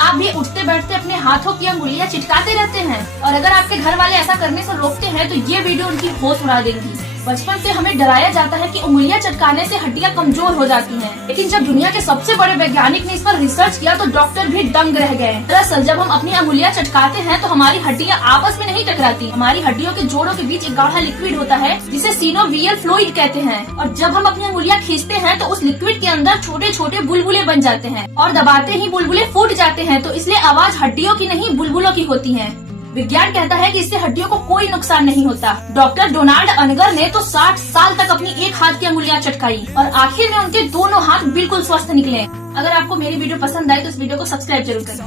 आप भी उठते बैठते अपने हाथों की अंगुलियां चिटकाते रहते हैं? और अगर आपके घर वाले ऐसा करने से रोकते हैं तो ये वीडियो उनकी होश उड़ा देगी। बचपन से हमें डराया जाता है कि उंगलियां चटकाने से हड्डियां कमजोर हो जाती हैं, लेकिन जब दुनिया के सबसे बड़े वैज्ञानिक ने इस पर रिसर्च किया तो डॉक्टर भी दंग रह गए। दरअसल जब हम अपनी अंगुलियां चटकाते हैं तो हमारी हड्डियां आपस में नहीं टकराती। हमारी हड्डियों के जोड़ों के बीच एक गाढ़ा लिक्विड होता है जिसे सिनोवियल फ्लूइड कहते हैं, और जब हम अपनी अंगुलियां खींचते हैं तो उस लिक्विड के अंदर छोटे छोटे बुलबुले बन जाते हैं और दबाते ही बुलबुले फूट जाते हैं। तो इसलिए आवाज हड्डियों की नहीं बुलबुलों की होती है। विज्ञान कहता है कि इससे हड्डियों को कोई नुकसान नहीं होता। डॉक्टर डोनाल्ड अनगर ने तो 60 साल तक अपनी एक हाथ की अंगुलियां चटकाई और आखिर में उनके दोनों हाथ बिल्कुल स्वस्थ निकले। अगर आपको मेरी वीडियो पसंद आए तो इस वीडियो को सब्सक्राइब जरूर करें।